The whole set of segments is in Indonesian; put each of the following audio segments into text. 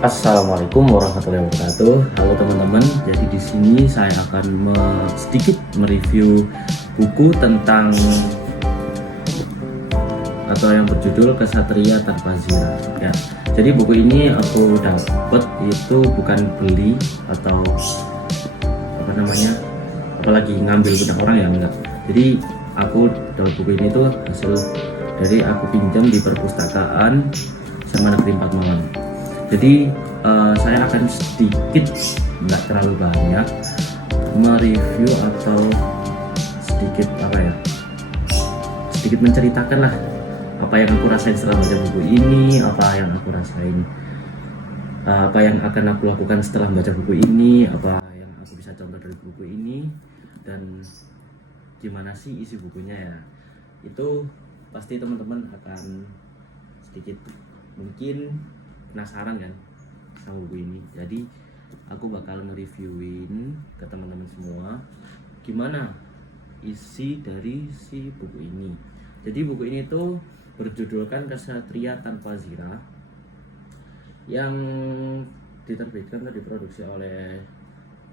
Assalamualaikum warahmatullahi wabarakatuh. Halo teman-teman. Jadi di sini saya akan sedikit mereview buku tentang atau yang berjudul Kesatria Tanpa Zira. Ya. Jadi buku ini aku dapat itu bukan beli atau apa namanya, apalagi ngambil punya orang ya, enggak. Jadi aku dapat buku ini tuh hasil dari aku pinjam di perpustakaan SMA Negeri 4 Malang. Jadi saya akan sedikit, nggak terlalu banyak, mereview atau sedikit sedikit menceritakan lah apa yang aku rasain setelah baca buku ini, apa yang aku rasain, apa yang akan aku lakukan setelah baca buku ini, apa yang aku bisa contoh dari buku ini, dan gimana sih isi bukunya ya. Itu pasti teman-teman akan sedikit mungkin penasaran kan sama buku ini. Jadi aku bakal nge-reviewin ke teman-teman semua gimana isi dari si buku ini. Jadi buku ini tuh berjudulkan Kesatria Tanpa Zira, yang diterbitkan dan diproduksi oleh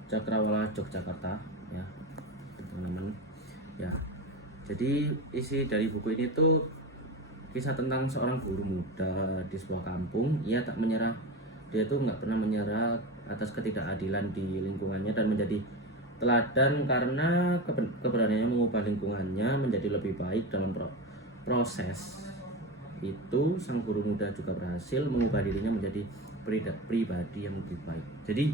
Cakrawala Yogyakarta ya teman-teman ya. Jadi isi dari buku ini tuh kisah tentang seorang guru muda di sebuah kampung. Ia tak menyerah, dia tuh nggak pernah menyerah atas ketidakadilan di lingkungannya dan menjadi teladan karena keberaniannya mengubah lingkungannya menjadi lebih baik. Dalam proses itu sang guru muda juga berhasil mengubah dirinya menjadi pribadi yang lebih baik. Jadi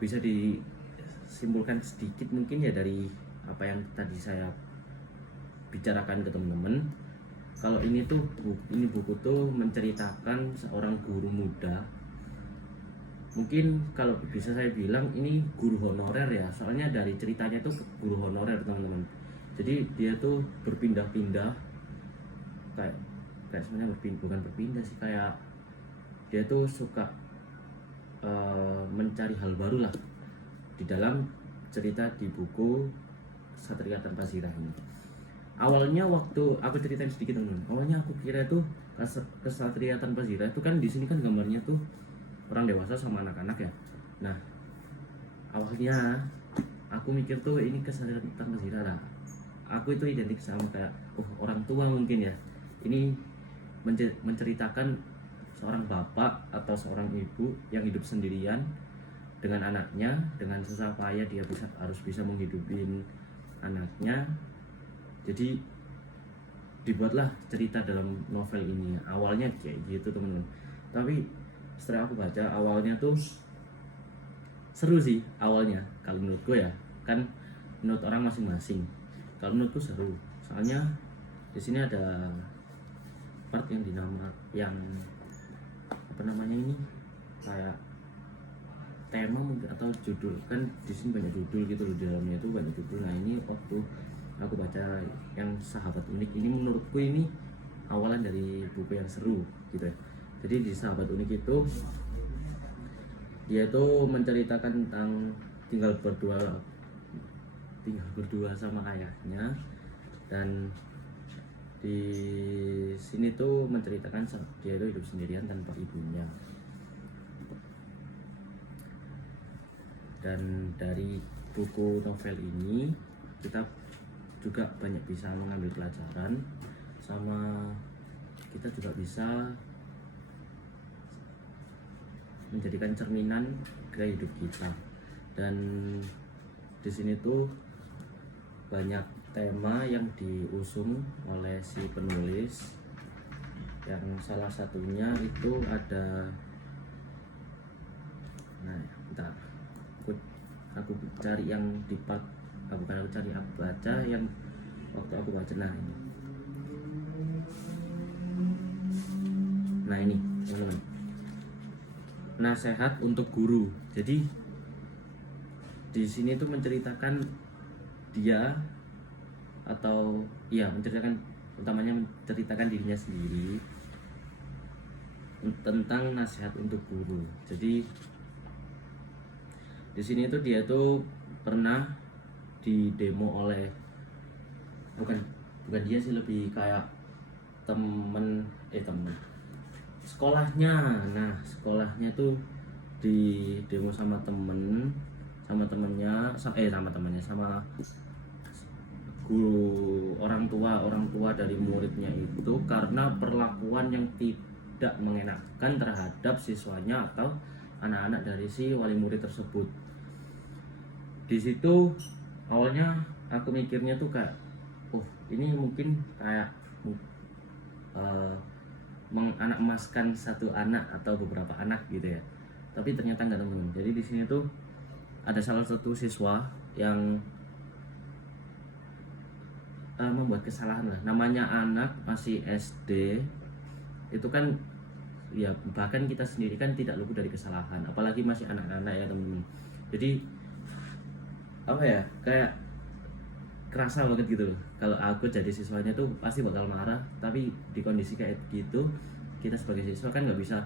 bisa disimpulkan sedikit mungkin ya dari apa yang tadi saya bicarakan ke teman-teman. Kalau ini buku tuh menceritakan seorang guru muda. Mungkin kalau bisa saya bilang ini guru honorer ya, soalnya dari ceritanya tuh guru honorer teman-teman. Jadi dia tuh berpindah-pindah, kayak sebenarnya bukan berpindah sih, kayak dia tuh suka mencari hal baru lah di dalam cerita di buku Kesatria Tanpa Zira ini. Awalnya waktu aku ceritain sedikit teman-teman, awalnya aku kira tuh Kesatria Tanpa Zira itu kan di sini kan gambarnya tuh orang dewasa sama anak-anak ya. Nah awalnya aku mikir tuh ini Kesatria Tanpa Zira lah, aku itu identik sama kayak orang tua mungkin ya. Ini menceritakan seorang bapak atau seorang ibu yang hidup sendirian dengan anaknya, dengan susah payah dia harus bisa menghidupin anaknya. Jadi dibuatlah cerita dalam novel ini. Awalnya kayak gitu teman-teman, tapi setelah aku baca awalnya tuh seru sih awalnya. Kalau menurutku ya, kan menurut orang masing-masing. Kalau menurutku seru, soalnya di sini ada part yang apa namanya ini, kayak tema mungkin atau judul. Kan di sini banyak judul gitu loh, di dalamnya itu banyak judul. Nah ini waktu aku baca yang Sahabat Unik ini, menurutku ini awalan dari buku yang seru gitu ya. Jadi di Sahabat Unik itu dia tuh menceritakan tentang tinggal berdua sama ayahnya, dan di sini tuh menceritakan dia itu hidup sendirian tanpa ibunya. Dan dari buku novel ini kita juga banyak bisa mengambil pelajaran, sama kita juga bisa menjadikan cerminan gaya hidup kita. Dan di sini tuh banyak tema yang diusung oleh si penulis, yang salah satunya itu ada, nah bentar, aku cari yang di part, aku baca yang waktu aku baca. Nah ini teman-teman, nasihat untuk guru. Jadi di sini tuh menceritakan dia, atau iya menceritakan, utamanya menceritakan dirinya sendiri tentang nasihat untuk guru. Jadi di sini tuh dia tuh pernah di demo oleh, bukan dia sih, lebih kayak temen sekolahnya. Nah, sekolahnya tuh di demo sama temennya, sama guru, orang tua dari muridnya itu karena perlakuan yang tidak mengenakan terhadap siswanya atau anak-anak dari si wali murid tersebut. Di situ awalnya aku mikirnya tuh kayak, oh ini mungkin kayak menganak emaskan satu anak atau beberapa anak gitu ya. Tapi ternyata nggak, teman. Jadi di sini tuh ada salah satu siswa yang membuat kesalahan lah. Namanya anak masih SD itu kan ya, bahkan kita sendiri kan tidak luput dari kesalahan, apalagi masih anak-anak ya teman-teman. Jadi apa ya, kayak kerasa banget gitu loh. Kalau aku jadi siswanya tuh pasti bakal marah, tapi di kondisi kayak gitu kita sebagai siswa kan nggak bisa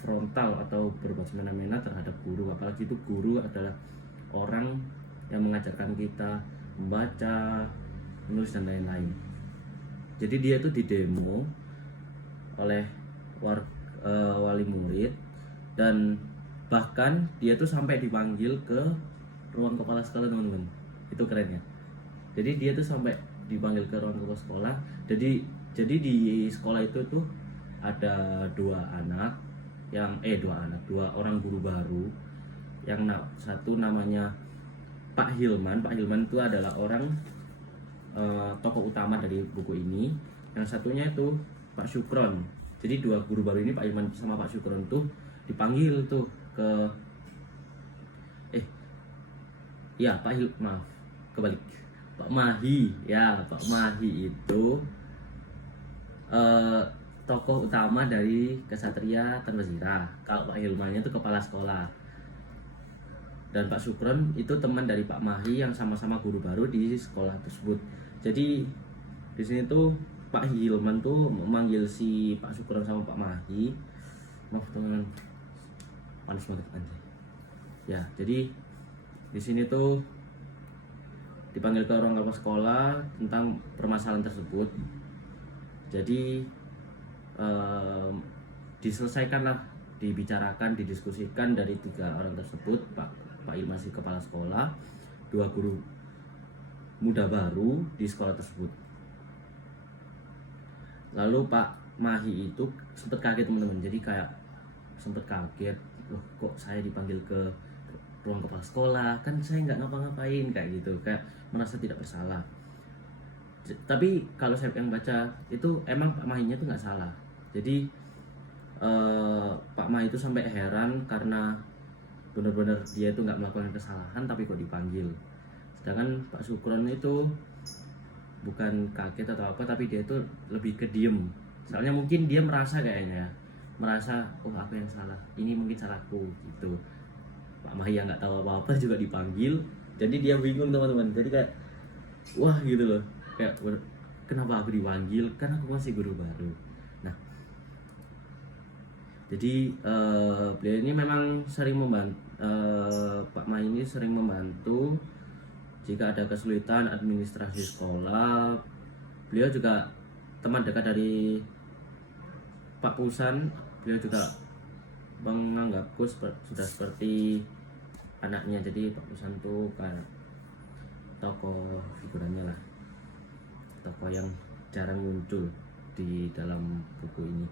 frontal atau berbuat semena-mena terhadap guru, apalagi itu guru adalah orang yang mengajarkan kita membaca, menulis dan lain-lain. Jadi dia tuh didemo oleh wali murid, dan bahkan dia tuh sampai dipanggil ke ruang kepala sekolah, teman-teman. Itu keren ya. Jadi dia tuh sampai dipanggil ke ruang kepala sekolah. Jadi di sekolah itu tuh ada dua orang guru baru. Yang satu namanya Pak Hilman. Pak Hilman itu adalah orang tokoh utama dari buku ini. Yang satunya itu Pak Syukron. Jadi dua guru baru ini, Pak Hilman sama Pak Syukron tuh dipanggil tuh ke Pak Mahi. Ya, Pak Mahi itu tokoh utama dari Kesatria Tanpa. Kalau Pak Hilmannya itu kepala sekolah. Dan Pak Syukron itu teman dari Pak Mahi yang sama-sama guru baru di sekolah tersebut. Jadi di sini tuh Pak Hilman tuh memanggil si Pak Syukron sama Pak Mahi. Maaf teman-teman, panas banget anjay. Ya, jadi di sini tuh dipanggil ke ruang kepala sekolah tentang permasalahan tersebut. Jadi diselesaikanlah, dibicarakan, didiskusikan dari tiga orang tersebut, Pak Hilman si kepala sekolah, dua guru muda baru di sekolah tersebut. Lalu Pak Mahi itu sempat kaget, teman-teman. Jadi kayak sempat kaget, loh kok saya dipanggil ke ruang kepala sekolah, kan saya nggak ngapa-ngapain, kayak gitu, kayak merasa tidak bersalah. Tapi kalau saya yang baca itu emang Pak Mahinya tuh nggak salah. Jadi Pak Mahi itu sampai heran karena benar-benar dia itu nggak melakukan kesalahan tapi kok dipanggil. Sedangkan Pak Syukron itu bukan kaget atau apa, tapi dia itu lebih ke diem. Soalnya mungkin dia merasa oh aku yang salah, ini mungkin salahku gitu. Pak Mahi yang nggak tahu apa-apa juga dipanggil, jadi dia bingung, teman-teman. Jadi kayak wah gitu loh, kayak kenapa aku dipanggil, kan aku masih guru baru. Nah, jadi beliau ini memang sering membantu, Pak Mahi ini sering membantu jika ada kesulitan administrasi sekolah. Beliau juga teman dekat dari Pak Pusan. Beliau juga menganggapku sudah seperti anaknya. Jadi Pak Pusan tuh kan tokoh figurannya lah, tokoh yang jarang muncul di dalam buku ini.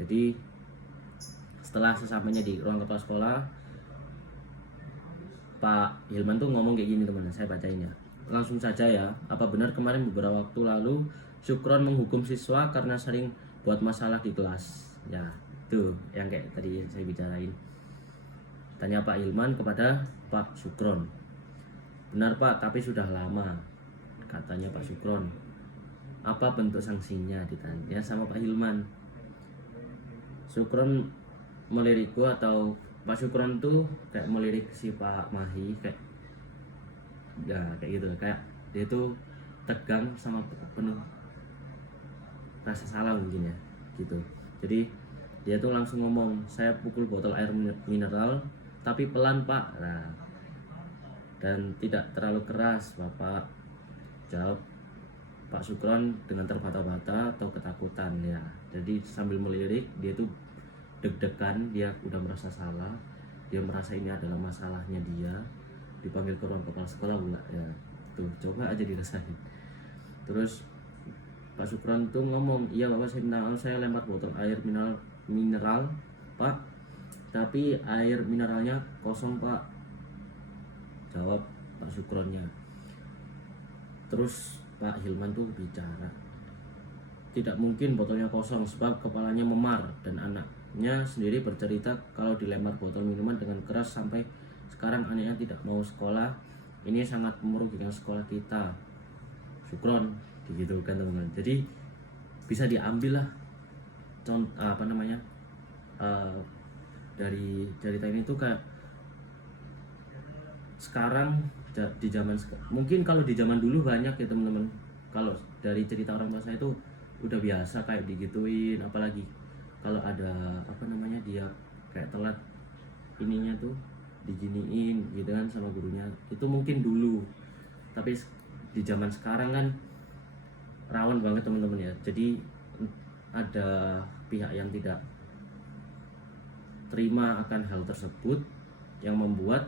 Jadi setelah sesampainya di ruang kepala sekolah, Pak Hilman tuh ngomong kayak gini, teman-teman. Saya bacain ya. Langsung saja ya, apa benar kemarin beberapa waktu lalu Syukron menghukum siswa karena sering buat masalah di kelas? Ya, itu yang kayak tadi saya bicarain. Tanya Pak Hilman kepada Pak Syukron. Benar Pak, tapi sudah lama, katanya Pak Syukron. Apa bentuk sanksinya, ditanya sama Pak Hilman. Syukron melirikku, atau Pak Syukron tuh kayak melirik si Pak Mahi, kayak ya kayak gitu, kayak dia tuh tegang sama penuh rasa salah mungkin ya gitu. Jadi dia tuh langsung ngomong, saya pukul botol air mineral tapi pelan Pak, nah, dan tidak terlalu keras Bapak, jawab Pak Syukron dengan terbata-bata atau ketakutan ya. Jadi sambil melirik dia tuh deg-degan, dia udah merasa salah, dia merasa ini adalah masalahnya dia, dipanggil ke ruang kepala sekolah pula ya. Tuh coba aja dirasain. Terus Pak Sukron tuh ngomong, iya Bapak saya minta maaf, saya lempar botol air mineral Pak, tapi air mineralnya kosong Pak, jawab Pak Sukronnya. Terus Pak Hilman tuh bicara, tidak mungkin botolnya kosong sebab kepalanya memar, dan anaknya sendiri bercerita kalau dilempar botol minuman dengan keras sampai sekarang anaknya tidak mau sekolah. Ini sangat merugikan sekolah kita. Sukron gitu kan teman-teman. Jadi bisa diambil lah contoh dari cerita ini tuh kayak sekarang di zaman mungkin kalau di zaman dulu banyak ya teman-teman. Kalau dari cerita orang tua saya itu udah biasa kayak digituin, apalagi kalau ada dia kayak telat ininya tuh diginiin gitu kan sama gurunya. Itu mungkin dulu, tapi di zaman sekarang kan rawan banget teman-teman ya. Jadi ada pihak yang tidak terima akan hal tersebut yang membuat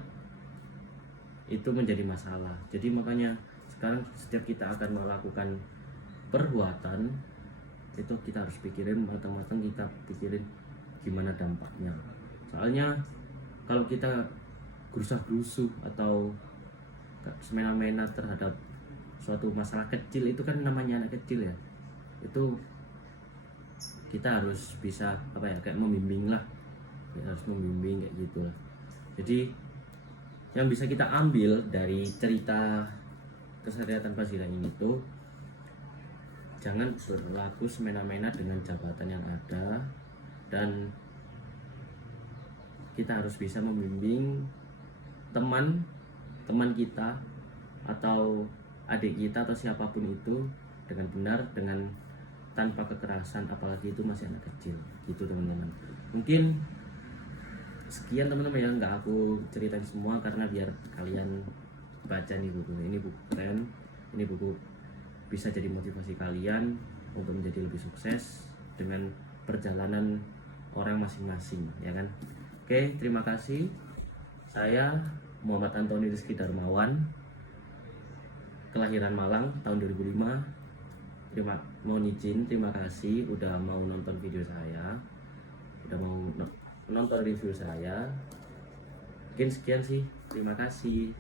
itu menjadi masalah. Jadi makanya sekarang setiap kita akan melakukan perbuatan itu kita harus pikirin matang-matang, kita pikirin gimana dampaknya. Soalnya kalau kita gerusa-gerusu atau semena-mena terhadap suatu masalah kecil, itu kan namanya anak kecil ya, itu kita harus bisa kayak membimbing lah, kita harus membimbing kayak gitu lah. Jadi yang bisa kita ambil dari cerita Kesatria Tanpa Zina ini tuh, jangan berlaku semena-mena dengan jabatan yang ada, dan kita harus bisa membimbing teman kita atau adik kita atau siapapun itu dengan benar, dengan tanpa kekerasan, apalagi itu masih anak kecil gitu teman-teman. Mungkin sekian teman-teman ya, nggak aku ceritain semua karena biar kalian baca nih buku ini. Buku keren, ini buku bisa jadi motivasi kalian untuk menjadi lebih sukses dengan perjalanan orang masing-masing ya kan. Oke, terima kasih. Saya Muhammad Antoni Rizky Darmawan, kelahiran Malang tahun 2005. Mohon izin, terima kasih udah mau nonton video saya, udah mau nonton review saya. Mungkin sekian sih, terima kasih.